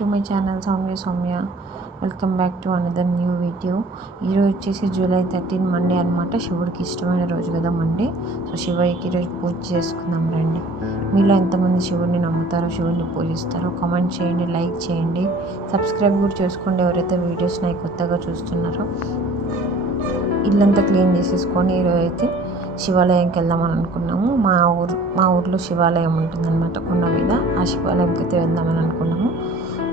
To my channel Soumya. Welcome back to another new video. ఈరోజు వచ్చేసి July 13 Monday అనమాట. శివుడికి ఇష్టమైన రోజు కదా మండే. సో శివయ్యకి ఈరోజు పూజ చేసుకుందాం రండి. మీలో ఎంతమంది శివుడిని నమ్ముతారో, శివుడిని పూజిస్తారో కామెంట్ చేయండి, లైక్ చేయండి, సబ్స్క్రైబ్ కూడా చేసుకోండి ఎవరైతే వీడియోస్ నాకు కొత్తగా చూస్తున్నారో. ఇల్లంతా క్లీన్ చేసేసుకొని ఈరోజు అయితే శివాలయంకి వెళ్దామని అనుకున్నాము. మా ఊర్లో శివాలయం ఉంటుందన్నమాట కొండ మీద. ఆ శివాలయంకి అయితే వెళ్దామని అనుకున్నాము.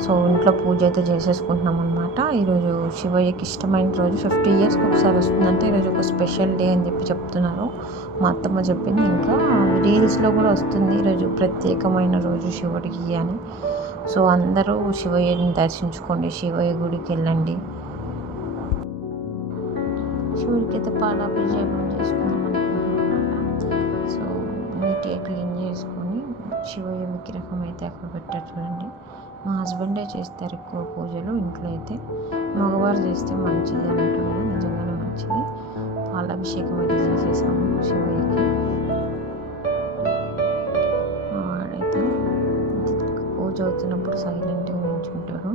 సో ఇంట్లో పూజ అయితే చేసేసుకుంటున్నాం అనమాట. ఈరోజు శివయ్యకి ఇష్టమైన రోజు. 50 yearsకి ఒకసారి వస్తుందంటే ఈరోజు ఒక స్పెషల్ డే అని చెప్తున్నారు. మా అత్తమ్మ చెప్పింది. ఇంకా రీల్స్లో కూడా వస్తుంది ఈరోజు ప్రత్యేకమైన రోజు శివుడికి అని. సో అందరూ శివయ్యని దర్శించుకోండి, శివయ్య గుడికి వెళ్ళండి. శివుడికి అయితే పాలాభిషేకం చేసుకుందాం అనుకుంటున్నాం. సో నీట్గా క్లీన్ చేసుకొని శివయ్య విగ్రహం అయితే అక్కడ పెట్టారు చూడండి. మా హస్బెండే చేస్తారు ఎక్కువ పూజలు ఇంట్లో అయితే. మగవారు చేస్తే మంచిది అంటారు కదా, నిజంగానే మంచిది. పాలాభిషేకం అయితే చేసేసాము శివయ్యకి. వాడైతే పూజ అవుతున్నప్పుడు సైలెంట్గా నిల్చుంటాడు,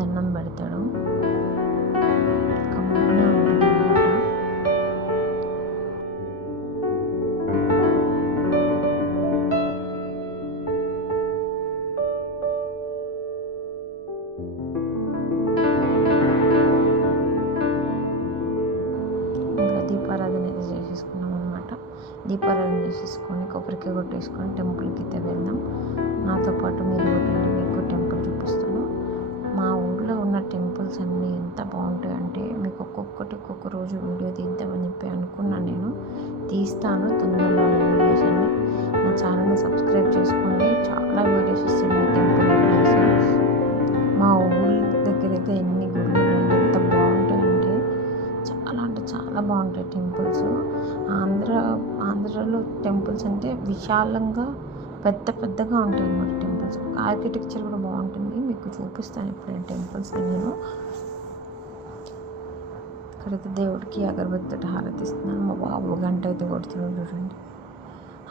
దండం పెడతాడు. దీపారాధన అయితే చేసేసుకున్నాం అనమాట. దీపారాధన చేసేసుకొని కొబ్బరికాయ కొట్టేసుకొని టెంపుల్కి అయితే వెళ్దాం. నాతో పాటు మీరు కూడా మీకు టెంపుల్ చూపిస్తాను. మా ఊళ్ళో ఉన్న టెంపుల్స్ అన్నీ ఎంత బాగుంటాయి అంటే మీకు ఒక్కొక్క రోజు వీడియో తీద్దామని చెప్పి అనుకున్నాను. నేను తీస్తాను తొందరలో వీడియోస్ అన్ని. నా ఛానల్ని సబ్స్క్రైబ్ చేసుకోండి, చాలా వీడియోస్ వస్తాయి టెంపుల్ వీడియోస్. మా ఊళ్ళ దగ్గర అయితే ఎన్ని గుళ్ళు ఉన్నాయంటే ఎంత బాగుంటాయంటే చాలా బాగుంటాయి టెంపుల్స్. ఆంధ్రాలో టెంపుల్స్ అంటే విశాలంగా పెద్దగా ఉంటాయి అన్నమాట టెంపుల్స్. ఆర్కిటెక్చర్ కూడా బాగుంటుంది. మీకు చూపిస్తాను ఎప్పుడైనా టెంపుల్స్ నేను. ఇక్కడైతే దేవుడికి అగరబత్తి హారతి ఇస్తున్నాను. మా బాబు గంట అయితే కొడుతున్నాడు చూడండి.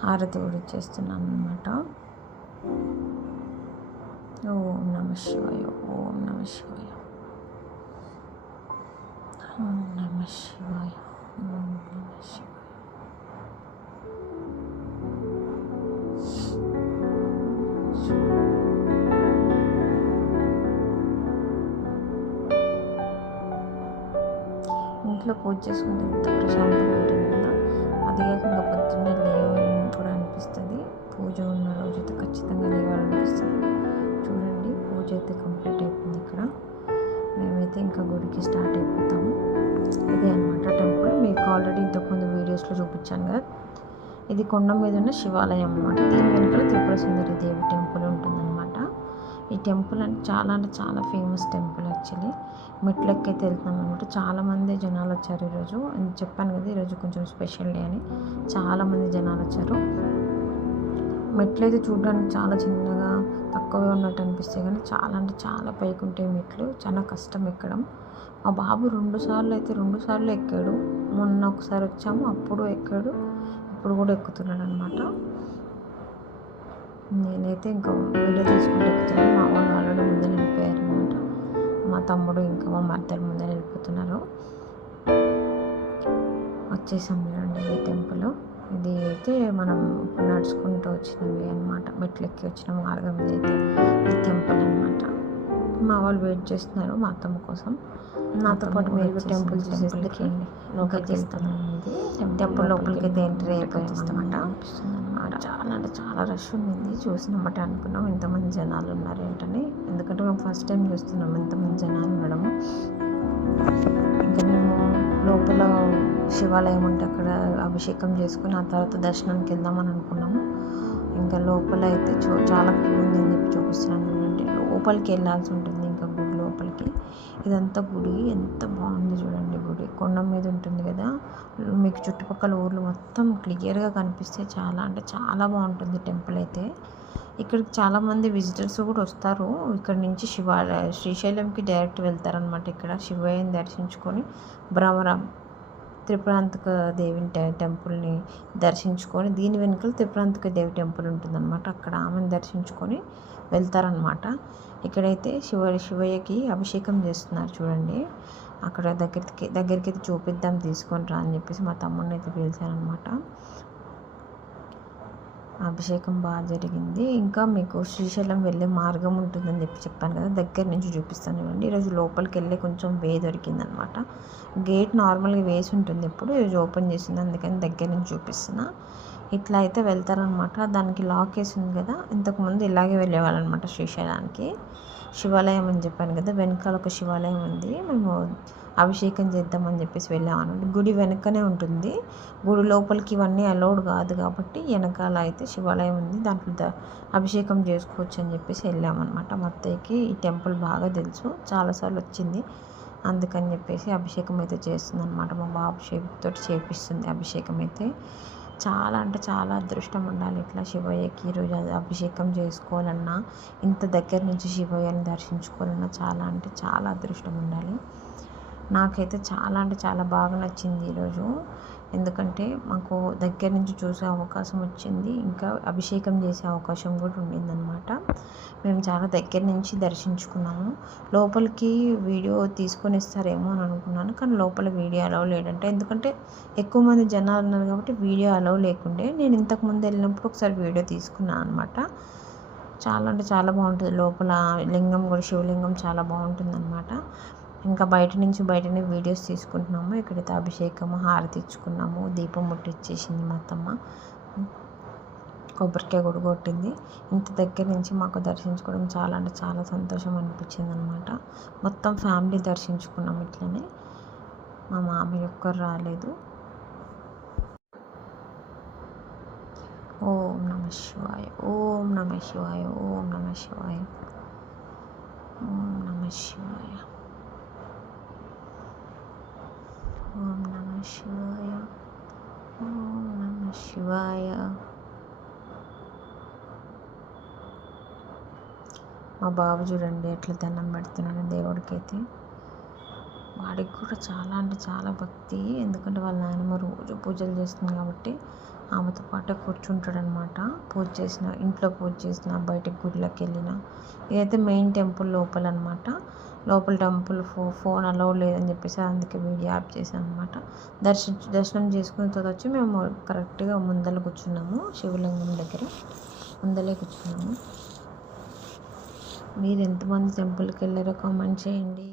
హారతి కూడా ఇచ్చేస్తున్నాను అనమాట. ఓం నమః శివాయ, ఓం నమః శివాయ, ఓం నమః శివాయ, ఓం నమః శివాయ. ఇంట్లో పూజ చేసుకుంటే ఎంత ప్రశాంతంగా ఉంటుంది కదా. అది కాక ఇంకా పొద్దున్నే లేవాలని కూడా అనిపిస్తుంది. పూజ ఉన్న రోజైతే ఖచ్చితంగా లేవాలనిపిస్తుంది. చూడండి పూజ అయితే కంప్లీట్ అయిపోయింది. ఇక్కడ మేమైతే ఇంకా గుడికి స్టార్ట్ అయిపోతాము. ఇదే అనమాట టెంపుల్. మీకు ఆల్రెడీ ఇంతకుముందు వీడియోస్లో చూపించాను కదా. ఇది కొండ మీద ఉన్న శివాలయం అనమాట. దీని వెనుకల త్రిపుర సుందరి దేవి టెంపుల్ ఉంటుందన్నమాట. ఈ టెంపుల్ అంటే చాలా ఫేమస్ టెంపుల్ యాక్చువల్లీ. మెట్లెక్కైతే వెళ్తున్నాం అనమాట. చాలామంది జనాలు వచ్చారు ఈరోజు. చెప్పాను కదా ఈరోజు కొంచెం స్పెషల్ డే అని. చాలామంది జనాలు వచ్చారు. మెట్లు అయితే చూడడానికి చాలా చిన్నగా తక్కువే ఉన్నట్టు అనిపిస్తాయి, కానీ చాలా పైకి ఉంటాయి మెట్లు. చాలా కష్టం ఎక్కడం. మా బాబు 2 సార్లు ఎక్కాడు. మొన్న ఒకసారి వచ్చాము, అప్పుడు ఎక్కాడు, ఇప్పుడు కూడా ఎక్కుతున్నాడు అనమాట. నేనైతే ఇంకా వీడియో తీసుకుంటూ ఎక్కుతున్నాను. మా వాళ్ళు ఆల్రెడీ ముందే వెళ్ళిపోయారు అనమాట. మా తమ్ముడు ఇంకా మా మద్దరు ముందే వెళ్ళిపోతున్నారు. వచ్చేసాం చూడండి ఈ టెంపుల్. ఇది అయితే మనం నడుచుకుంటూ వచ్చినవి అనమాట. మెట్లెక్కి వచ్చిన మార్గం ఇదైతే ఈ టెంపుల్ అనమాట. మా వాళ్ళు వెయిట్ చేస్తున్నారు మా అత్తమ్మ కోసం. నాతో పాటు మీరు టెంపుల్ చూసేసరికి లోపలికి వెళ్తాను. టెంపుల్ లోపలికి అయితే ఎంట్రీ అయిపోయిస్తామంట. చాలా రష్ ఉంది. చూసినమాట అనుకున్నాం ఎంతమంది జనాలు ఉన్నారు ఏంటని. ఎందుకంటే మేము ఫస్ట్ టైం చూస్తున్నాం ఎంతమంది జనాలు ఉండడము. ఇంకా మేము లోపల శివాలయం ఉంటే అక్కడ అభిషేకం చేసుకుని ఆ తర్వాత దర్శనానికి వెళ్దామని అనుకున్నాము. ఇంకా లోపల అయితే చాలా క్యూ ఉందని చెప్పి చూపిస్తున్నాను. అంటే లోపలికి వెళ్ళాల్సి ఉంటుంది ఇంకా గుడి లోపలికి. ఇదంతా గుడి ఎంత బాగుంది చూడండి. గుడి కొండ మీద ఉంటుంది కదా. మీకు చుట్టుపక్కల ఊర్లు మొత్తం క్లియర్గా కనిపిస్తే చాలా బాగుంటుంది టెంపుల్ అయితే. ఇక్కడికి చాలామంది విజిటర్స్ కూడా వస్తారు. ఇక్కడ నుంచి శ్రీశైలంకి డైరెక్ట్ వెళ్తారనమాట. ఇక్కడ శివయ్యని దర్శించుకొని భ్రమరం త్రిపురాంతక దేవి టెంపుల్ని దర్శించుకొని, దీని వెనుకలు త్రిపురాంతక దేవి టెంపుల్ ఉంటుందన్నమాట. అక్కడ ఆమెను దర్శించుకొని వెళ్తారనమాట. ఇక్కడైతే శివయ్యకి అభిషేకం చేస్తున్నారు చూడండి. అక్కడ దగ్గరికి అయితే చూపిద్దాం, తీసుకొని రా అని చెప్పేసి మా తమ్ముడిని అయితే పిలిచానమాట. అభిషేకం బాగా జరిగింది. ఇంకా మీకు శ్రీశైలం వెళ్ళే మార్గం ఉంటుందని చెప్పాను కదా, దగ్గర నుంచి చూపిస్తాను చూడండి. ఈరోజు లోపలికి వెళ్ళి కొంచెం వే దొరికిందనమాట. గేట్ నార్మల్గా వేసి ఉంటుంది, ఎప్పుడు ఈరోజు ఓపెన్ చేసింది, అందుకని దగ్గర నుంచి చూపిస్తున్నా. ఇట్లా అయితే వెళ్తారనమాట. దానికి లాక్ వేసి ఉంది కదా, ఇంతకుముందు ఇలాగే వెళ్ళేవాళ్ళనమాట శ్రీశైలానికి. శివాలయం అని చెప్పాను కదా, వెనకాల ఒక శివాలయం ఉంది. మేము అభిషేకం చేద్దామని చెప్పేసి వెళ్ళామన్నమాట. గుడి వెనకనే ఉంటుంది, గుడి లోపలికి ఇవన్నీ అలౌడ్ కాదు కాబట్టి వెనకాల అయితే శివాలయం ఉంది, దాంట్లో అభిషేకం చేసుకోవచ్చు అని చెప్పేసి వెళ్ళామన్నమాట. మా అత్తయ్యకి ఈ టెంపుల్ బాగా తెలుసు, చాలాసార్లు వచ్చింది, అందుకని చెప్పేసి అభిషేకం అయితే చేస్తుంది అనమాట. మా బాబు తోటి చేపిస్తుంది అభిషేకం అయితే. చాలా అంటే చాలా అదృష్టం ఉండాలి ఇట్లా శివయ్యకి ఈరోజు అభిషేకం చేసుకోవాలన్నా, ఇంత దగ్గర నుంచి శివయ్యని దర్శించుకోవాలన్నా చాలా అంటే చాలా అదృష్టం ఉండాలి. నాకైతే చాలా అంటే చాలా బాగా నచ్చింది ఈరోజు, ఎందుకంటే మాకు దగ్గర నుంచి చూసే అవకాశం వచ్చింది, ఇంకా అభిషేకం చేసే అవకాశం కూడా ఉండిందనమాట. మేము చాలా దగ్గర నుంచి దర్శించుకున్నాము. లోపలికి వీడియో తీసుకొని ఇస్తారేమో అని అనుకున్నాను, కానీ లోపల వీడియో అలౌ లేదంటే, ఎందుకంటే ఎక్కువ మంది జనాలు ఉన్నారు కాబట్టి వీడియో అలౌ లేకుండే. నేను ఇంతకుముందు వెళ్ళినప్పుడు ఒకసారి వీడియో తీసుకున్నాను అనమాట. చాలా అంటే చాలా బాగుంటుంది లోపల. లింగం కూడా, శివలింగం చాలా బాగుంటుంది అనమాట. ఇంకా బయటనే వీడియోస్ తీసుకుంటున్నాము. ఇక్కడైతే అభిషేకము, హారతి ఇచ్చుకున్నాము, దీపం ముట్టిచ్చేసింది మా అత్తమ్మ, కొబ్బరికాయ కూడా కొట్టింది. ఇంత దగ్గర నుంచి మాకు దర్శించుకోవడం చాలా అంటే చాలా సంతోషం అనిపించింది అనమాట. మొత్తం ఫ్యామిలీ దర్శించుకున్నాం ఇట్లనే, మా మామయ్య ఒక్కరు రాలేదు. ఓం నమ శివాయ, ఓం నమ శివాయ, ఓం నమ శివాయ, ఓం నమ శివాయ, ఓం నమ శివాయ, ఓం నమ శివాయ. మా బాబు చూడండి ఎట్లా దండం పెడుతున్నాడు దేవుడికి అయితే. వాడికి కూడా చాలా అంటే చాలా భక్తి, ఎందుకంటే వాళ్ళ నాయనమ్మ రోజు పూజలు చేస్తుంది కాబట్టి ఆమెతో పాటే కూర్చుంటాడనమాట. పూజ చేసిన, ఇంట్లో పూజ చేసిన, బయటకు గుడిలోకి వెళ్ళిన. ఇదైతే మెయిన్ టెంపుల్ లోపల అనమాట. లోపల టెంపుల్ ఫోన్ అలౌ లేదని చెప్పేసి అందుకే వీడియో యాప్ చేశాను అనమాట. దర్శనం చేసుకున్న తర్వాత వచ్చి మేము కరెక్ట్గా ముందర కూర్చున్నాము, శివలింగం దగ్గర ముందలే కూర్చున్నాము. మీరు ఎంతమంది టెంపుల్కి వెళ్ళారో కామెంట్ చేయండి.